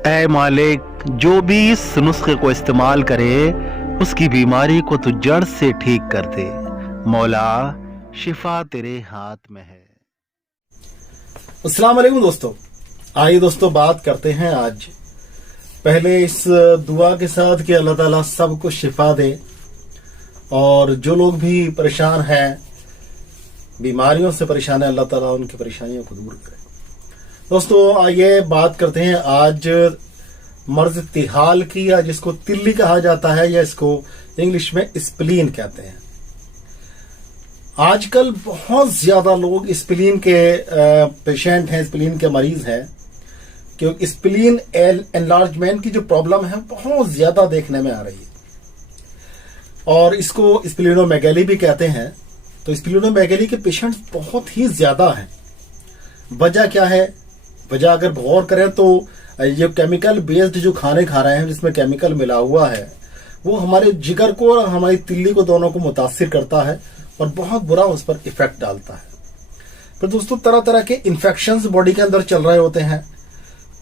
ऐ मालिक, जो भी इस नुस्खे को इस्तेमाल करे उसकी बीमारी को तू जड़ से ठीक कर दे। मौला, शिफा तेरे हाथ में है। अस्सलाम वालेकुम दोस्तों। आइए दोस्तों बात करते हैं आज पहले इस दुआ के साथ कि अल्लाह ताला सबको शिफा दे और जो लोग भी परेशान हैं, बीमारियों से परेशान है, अल्लाह ताला उनकी परेशानियों को दूर करे। दोस्तों आइए बात करते हैं आज मर्ज तिहाल की, या जिसको तिल्ली कहा जाता है या इसको इंग्लिश में स्प्लीन कहते हैं। आजकल बहुत ज्यादा लोग स्प्लीन के पेशेंट हैं, स्प्लीन के मरीज हैं, क्योंकि स्प्लीन एनलार्जमेंट की जो प्रॉब्लम है बहुत ज्यादा देखने में आ रही है और इसको स्प्लीनोमेगैली भी कहते हैं। तो स्प्लीनोमेगैली के पेशेंट्स बहुत ही ज्यादा हैं। वजह क्या है? वजह अगर गौर करें तो ये केमिकल बेस्ड जो खाने खा रहे हैं जिसमें केमिकल मिला हुआ है वो हमारे जिगर को और हमारी तिल्ली को दोनों को मुतासिर करता है और बहुत बुरा उस पर इफेक्ट डालता है। फिर दोस्तों तरह तरह के इन्फेक्शंस बॉडी के अंदर चल रहे होते हैं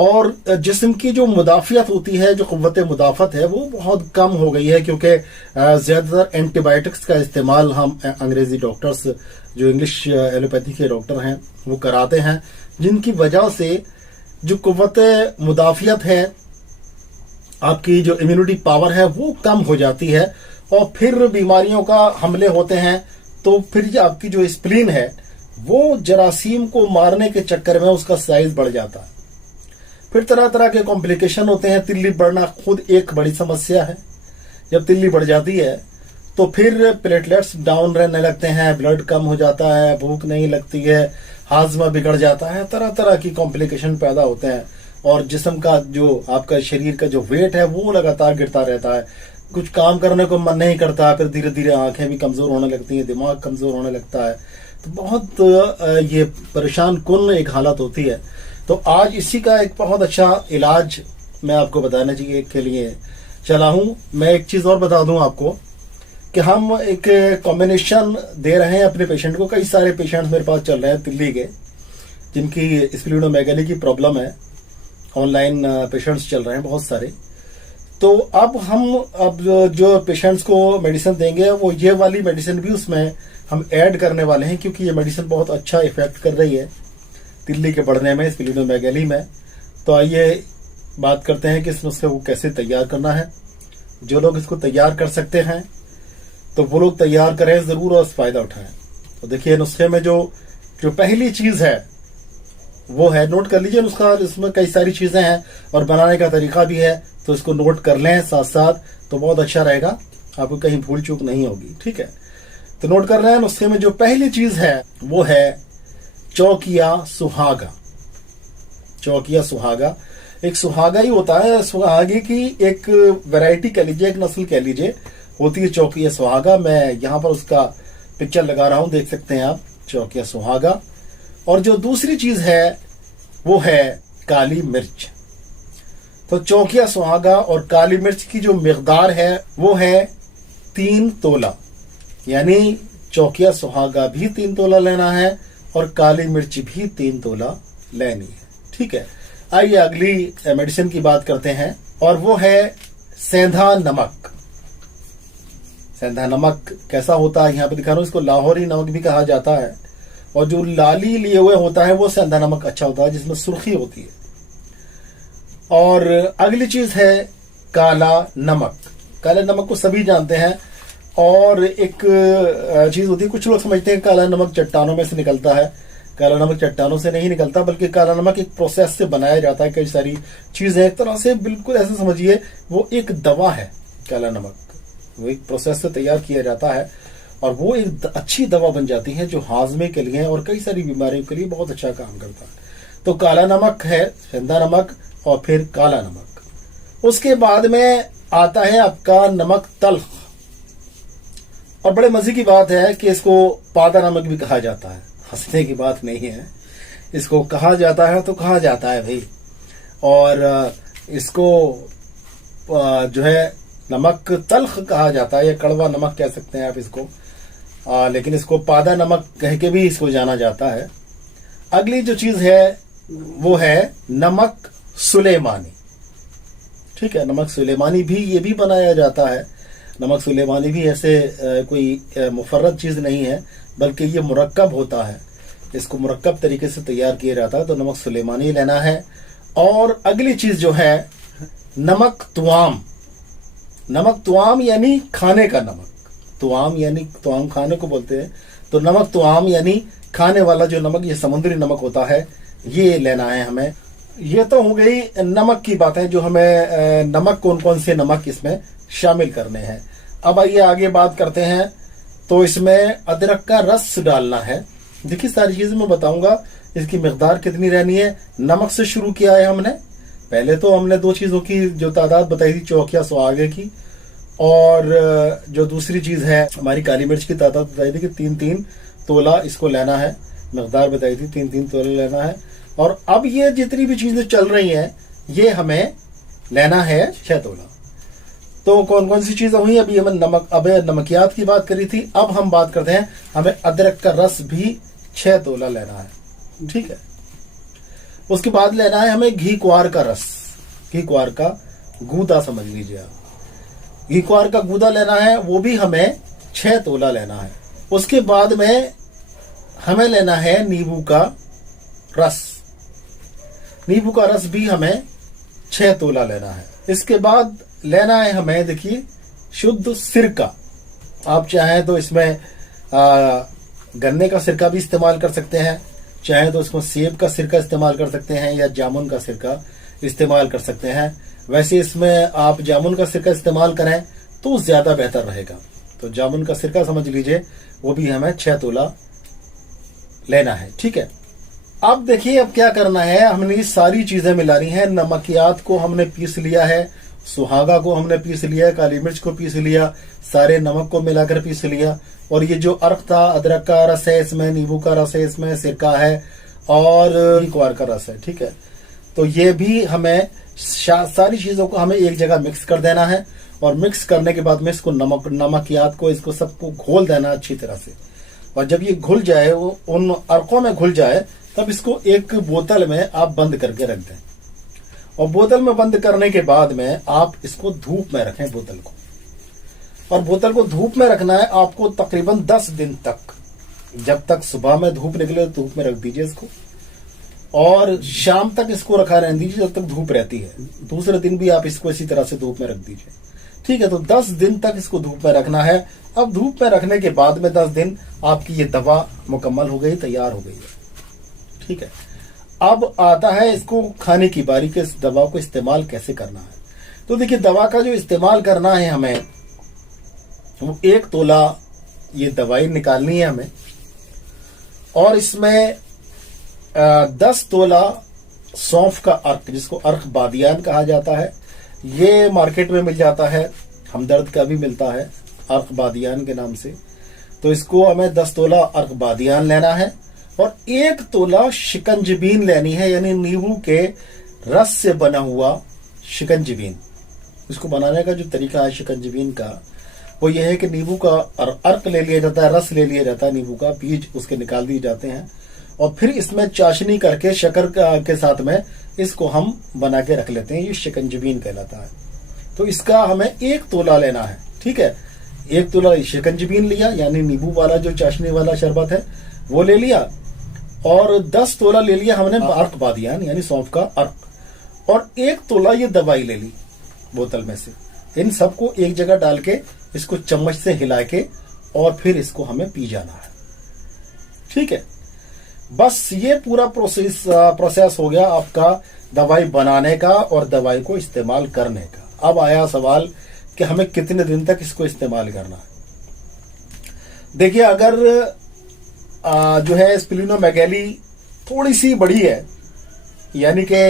और जिस्म की जो मुदाफियत होती है, जो कुव्वत मुदाफत है, वो बहुत कम हो गई है, क्योंकि ज्यादातर एंटीबायोटिक्स का इस्तेमाल हम अंग्रेजी डॉक्टर्स, जो इंग्लिश एलोपैथी के डॉक्टर हैं, वो कराते हैं, जिनकी वजह से जो कुव्वत मुदाफियत है, आपकी जो इम्यूनिटी पावर है, वो कम हो जाती है और फिर बीमारियों का हमले होते हैं। तो फिर आपकी जो स्प्लीन है वो जरासीम को मारने के चक्कर में उसका साइज बढ़ जाता है। फिर तरह तरह के कॉम्प्लिकेशन होते हैं। तिल्ली बढ़ना खुद एक बड़ी समस्या है। जब तिल्ली बढ़ जाती है तो फिर प्लेटलेट्स डाउन रहने लगते हैं, ब्लड कम हो जाता है, भूख नहीं लगती है, हाजमा बिगड़ जाता है, तरह तरह की कॉम्प्लिकेशन पैदा होते हैं और जिस्म का जो आपका शरीर का जो वेट है वो लगातार गिरता रहता है। कुछ काम करने को मन नहीं करता, फिर धीरे धीरे आंखें भी कमजोर होने लगती हैं, दिमाग कमजोर होने लगता है। तो बहुत ये परेशान कुन एक हालत होती है। तो आज इसी का एक बहुत अच्छा इलाज मैं आपको बताने के लिए चला हूं। मैं एक चीज और बता दूं आपको कि हम एक कॉम्बिनेशन दे रहे हैं अपने पेशेंट को। कई सारे पेशेंट्स मेरे पास चल रहे हैं तिल्ली के, जिनकी स्प्लीनोमेगैली की प्रॉब्लम है। ऑनलाइन पेशेंट्स चल रहे हैं बहुत सारे। तो अब जो पेशेंट्स को मेडिसिन देंगे वो ये वाली मेडिसिन भी उसमें हम ऐड करने वाले हैं, क्योंकि ये मेडिसिन बहुत अच्छा इफेक्ट कर रही है तिल्ली के बढ़ने में, स्प्लीनोमेगैली में। तो आइए बात करते हैं कि इस नुस्खे को कैसे तैयार करना है। जो लोग इसको तैयार कर सकते हैं तो वो लोग तैयार करें जरूर और फायदा उठाएं। तो देखिए नुस्खे में जो पहली चीज है वो है, नोट कर लीजिए नुस्खा, इसमें कई सारी चीजें हैं और बनाने का तरीका भी है, तो इसको नोट कर लें साथ साथ, तो बहुत अच्छा रहेगा, आपको कहीं भूल चूक नहीं होगी। ठीक है, तो नोट कर रहे हैं। नुस्खे में जो पहली चीज है वो है चौकिया सुहागा। चौकिया सुहागा एक सुहागा ही होता है, सुहागे की एक वैरायटी कह लीजिए, एक नस्ल कह लीजिए, होती है चौकिया सुहागा। मैं यहां पर उसका पिक्चर लगा रहा हूं, देख सकते हैं आप, चौकिया सुहागा। और जो दूसरी चीज है वो है काली मिर्च। तो चौकिया सुहागा और काली मिर्च की जो मिकदार है वो है 3 तोला, यानी चौकिया सुहागा भी 3 तोला लेना है और काली मिर्च भी 3 तोला लेनी है। ठीक है, आइए अगली मेडिसिन की बात करते हैं और वो है सेंधा नमक। सेंधा नमक कैसा होता है यहाँ पे दिखा रहा हूं। इसको लाहौरी नमक भी कहा जाता है और जो लाली लिए हुए होता है वो सेंधा नमक अच्छा होता है, जिसमें सुर्खी होती है। और अगली चीज है काला नमक। काला नमक को सभी जानते हैं। और एक चीज होती है, कुछ लोग समझते हैं काला नमक चट्टानों में से निकलता है। काला नमक चट्टानों से नहीं निकलता, बल्कि काला नमक एक प्रोसेस से बनाया जाता है। कई सारी चीजें एक तरह से बिल्कुल ऐसे समझिए वो एक दवा है। काला नमक वो एक प्रोसेस से तैयार किया जाता है और वो एक अच्छी दवा बन जाती है जो हाजमे के लिए और कई सारी बीमारियों के लिए बहुत अच्छा काम करता है। तो काला नमक है, सेंधा नमक और फिर काला नमक। उसके बाद में आता है आपका नमक तल्ख। और बड़े मजे की बात है कि इसको पादा नमक भी कहा जाता है। हंसने की बात नहीं है, इसको कहा जाता है तो कहा जाता है भाई। और इसको जो है नमक तल्ख कहा जाता है, या कड़वा नमक कह सकते हैं आप इसको। लेकिन इसको पादा नमक कह के भी इसको जाना जाता है। अगली जो चीज है वो है नमक सुलेमानी। ठीक है। नमक सुलेमानी भी ये भी बनाया जाता है। नमक सुलेमानी भी ऐसे कोई मुफर्रद चीज नहीं है, बल्कि ये मुरक्कब होता है। इसको मुरक्कब तरीके से तैयार किया जाता है। तो नमक सुलेमानी लेना है। और अगली चीज जो है नमक तुआम। नमक तुआम यानी खाने का नमक। तुआम यानी तुआम खाने को बोलते हैं। तो नमक तुआम यानी खाने वाला जो नमक, ये समुद्री नमक होता है, ये लेना है हमें। ये तो हो गई नमक की बातें, जो हमें नमक कौन कौन से नमक इसमें शामिल करने हैं। अब आइए आगे बात करते हैं। तो इसमें अदरक का रस डालना है। देखिए सारी चीजें मैं बताऊंगा, इसकी मिकदार कितनी रहनी है। नमक से शुरू किया है हमने। पहले तो हमने 2 चीजों की जो तादाद बताई थी, चौकिया सुहागे की, और जो दूसरी चीज है हमारी काली मिर्च की तादाद बताई थी कि 3-3 तोला इसको लेना है। मिकदार बताई थी 3-3 तोला लेना है। और अब ये जितनी भी चीजें चल रही हैं, ये हमें लेना है 6 तोला। तो कौन कौन सी चीजें हुई अभी हमें नमकियात की बात करी थी। अब हम बात करते हैं, हमें अदरक का रस भी 6 तोला लेना है। ठीक है। उसके बाद लेना है हमें घी क्वार का रस। घी क्वार का गूदा समझ लीजिए आप। घी क्वार का गूदा लेना है, वो भी हमें 6 तोला लेना है। उसके बाद में हमें लेना है नींबू का रस। नींबू का रस भी हमें 6 तोला लेना है। इसके बाद लेना है हमें, देखिए, शुद्ध सिरका। आप चाहें तो इसमें गन्ने का सिरका भी इस्तेमाल कर सकते हैं, चाहे तो इसमें सेब का सिरका इस्तेमाल कर सकते हैं, या जामुन का सिरका इस्तेमाल कर सकते हैं। वैसे इसमें आप जामुन का सिरका इस्तेमाल करें तो ज्यादा बेहतर रहेगा। तो जामुन का सिरका समझ लीजिए, वो भी हमें 6 तोला लेना है। ठीक है। अब देखिए, अब क्या करना है, हमने ये सारी चीजें मिलानी है। नमकियात को हमने पीस लिया है, सुहागा को हमने पीस लिया है, काली मिर्च को पीस लिया, सारे नमक को मिलाकर पीस लिया। और ये जो अर्क था, अदरक का रस है इसमें, नींबू का रस है इसमें, सिरका है और क्वार का रस है। ठीक है। तो ये भी हमें सारी चीजों को हमें एक जगह मिक्स कर देना है। और मिक्स करने के बाद में इसको नमकियात को, इसको सबको घोल देना अच्छी तरह से। और जब ये घुल जाए, वो उन अर्कों में घुल जाए, तब इसको एक बोतल में आप बंद करके रख दें। और बोतल में बंद करने के बाद में आप इसको धूप में रखें बोतल को। और बोतल को धूप में रखना है आपको तकरीबन 10 दिन तक। जब तक सुबह में धूप निकले तो धूप में रख दीजिए इसको, और शाम तक इसको रखा रहने दीजिए जब तक धूप रहती है। दूसरे दिन भी आप इसको इसी तरह से धूप में रख दीजिए। ठीक है। तो 10 दिन तक इसको धूप में रखना है। अब धूप में रखने के बाद में 10 दिन आपकी ये दवा मुकम्मल हो गई, तैयार हो गई है। ठीक है। अब आता है इसको खाने की बारी के, इस दवा को इस्तेमाल कैसे करना है। तो देखिए, दवा का जो इस्तेमाल करना है हमें, वो 1 तोला ये दवाई निकालनी है हमें। और इसमें 10 तोला सौंफ का अर्क, जिसको अर्क बादियान कहा जाता है, ये मार्केट में मिल जाता है। हमदर्द का भी मिलता है अर्क बादियान के नाम से। तो इसको हमें 10 तोला अर्क बादियान लेना है। और 1 तोला शिकंजबीन लेनी है, यानी नींबू के रस से बना हुआ शिकंजबीन। इसको बनाने का जो तरीका है शिकंजबीन का, वो ये है कि नींबू का अर्क ले लिया जाता है, रस ले लिया जाता है, नींबू का बीज उसके निकाल दिए जाते हैं। और फिर इसमें चाशनी करके शक्कर के साथ में इसको हम बना के रख लेते हैं। ये शिकंजबीन कहलाता है। तो इसका हमें 1 तोला लेना है। ठीक है। 1 तोला शिकंजबीन लिया, यानी नींबू वाला जो चाशनी वाला शरबत है वो ले लिया। और 10 तोला ले लिया हमने अर्क बादियान, यानी सौंफ का अर्क। और 1 तोला ये दवाई ले ली बोतल में से। इन सबको एक जगह डाल के इसको चम्मच से हिला के, और फिर इसको हमें पी जाना है। ठीक है। बस ये पूरा प्रोसेस हो गया आपका दवाई बनाने का और दवाई को इस्तेमाल करने का। अब आया सवाल कि हमें कितने दिन तक इसको इस्तेमाल करना है। देखिए, अगर जो है स्प्लिनोमेगेली थोड़ी सी बड़ी है, यानी कि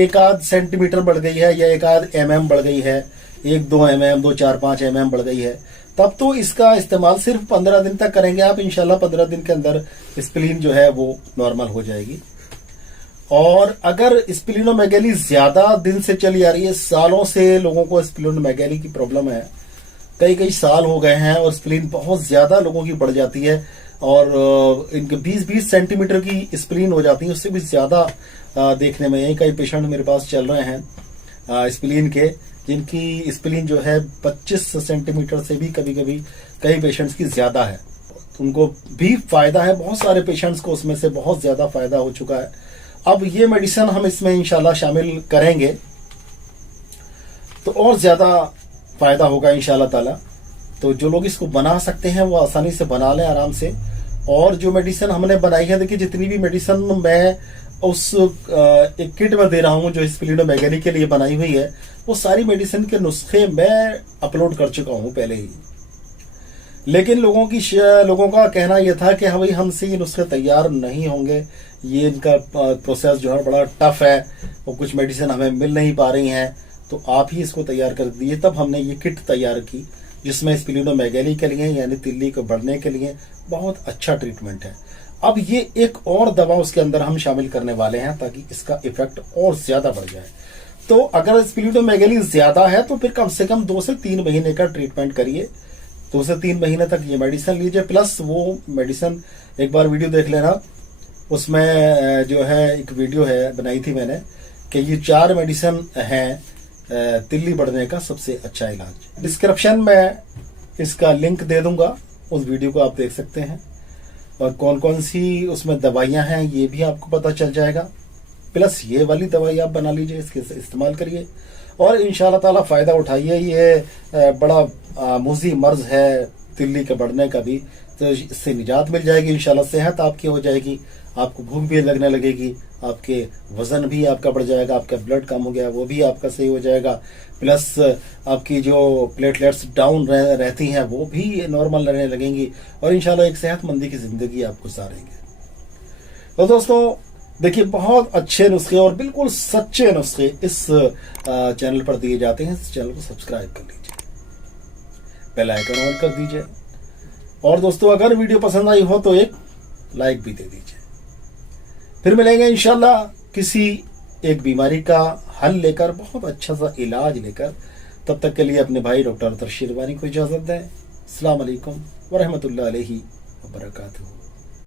1-8 सेंटीमीटर बढ़ गई है, या 1-8 mm बढ़ गई है, 1-2 mm, 2-4-5 mm बढ़ गई है, तब तो इसका इस्तेमाल सिर्फ 15 दिन तक करेंगे आप। इंशाल्लाह 15 दिन के अंदर स्प्लीन जो है वो नॉर्मल हो जाएगी। और अगर स्प्लिनोमेगेली ज्यादा दिन से चली आ रही है, सालों से लोगों को स्प्लिनोमेगेली की प्रॉब्लम है, कई साल हो गए हैं, और स्प्लीन बहुत ज्यादा लोगों की बढ़ जाती है, और इनके 20-20 सेंटीमीटर की स्प्लीन हो जाती है, उससे भी ज्यादा देखने में। यही कई पेशेंट मेरे पास चल रहे हैं। स्प्लीन के, जिनकी स्प्लीन जो है 25 सेंटीमीटर से भी कभी कभी कई पेशेंट्स की ज्यादा है, उनको भी फायदा है। बहुत सारे पेशेंट्स को उसमें से बहुत ज्यादा फायदा हो चुका है। अब ये मेडिसिन हम इसमें इंशाल्लाह शामिल करेंगे तो और ज्यादा फायदा होगा इंशाल्लाह ताला। तो जो लोग इसको बना सकते हैं वो आसानी से बना लें आराम से। और जो मेडिसिन हमने बनाई है, देखिए जितनी भी मेडिसिन मैं उस एक किट में दे रहा हूं जो स्प्लीनोमेगाली के लिए बनाई हुई है, वो सारी मेडिसिन के नुस्खे मैं अपलोड कर चुका हूं पहले ही। लेकिन लोगों का कहना यह था कि हाँ भाई हमसे ये नुस्खे तैयार नहीं होंगे, ये इनका प्रोसेस जो है बड़ा टफ है और कुछ मेडिसिन हमें मिल नहीं पा रही हैं, तो आप ही इसको तैयार कर दिए। तब हमने ये किट तैयार की जिसमें स्प्लीनोमेगाली के लिए यानी तिल्ली को बढ़ने के लिए बहुत अच्छा ट्रीटमेंट है। अब ये एक और दवा उसके अंदर हम शामिल करने वाले हैं ताकि इसका इफेक्ट और ज्यादा बढ़ जाए। तो अगर स्प्लीनोमेगाली ज्यादा है तो फिर कम से कम 2 से 3 महीने का ट्रीटमेंट करिए, 2 से 3 महीने तक ये मेडिसिन लीजिए। प्लस वो मेडिसिन एक बार वीडियो देख लेना, उसमें जो है एक वीडियो है बनाई थी मैंने कि ये 4 मेडिसिन हैं तिल्ली बढ़ने का सबसे अच्छा इलाज। डिस्क्रिप्शन में इसका लिंक दे दूंगा, उस वीडियो को आप देख सकते हैं, और कौन कौन सी उसमें दवाइयां हैं ये भी आपको पता चल जाएगा। प्लस ये वाली दवाई आप बना लीजिए, इसके इस्तेमाल करिए और इंशाल्लाह ताला फायदा उठाइए। ये बड़ा मुज़ी मर्ज है तिल्ली के बढ़ने का भी, तो इससे निजात मिल जाएगी इंशाल्लाह। सेहत आपकी हो जाएगी, आपको भूख भी लगने लगेगी, आपके वजन भी आपका बढ़ जाएगा, आपका ब्लड कम हो गया वो भी आपका सही हो जाएगा। प्लस आपकी जो प्लेटलेट्स डाउन रहती हैं वो भी नॉर्मल रहने लगेंगी और इंशाल्लाह एक सेहतमंदी की जिंदगी आप गुजारेंगे। तो दोस्तों देखिए, बहुत अच्छे नुस्खे और बिल्कुल सच्चे नुस्खे इस चैनल पर दिए जाते हैं। इस चैनल को सब्सक्राइब कर लीजिए, बेल आइकन ऑन कर दीजिए, और दोस्तों अगर वीडियो पसंद आई हो तो एक लाइक भी दे दीजिए। फिर मिलेंगे इंशाल्लाह किसी एक बीमारी का हल लेकर, बहुत अच्छा सा इलाज लेकर। तब तक के लिए अपने भाई डॉक्टर अतर शेरवानी को इजाजत दें। अस्सलाम वालेकुम व रहमतुल्लाहि व बरकातहू।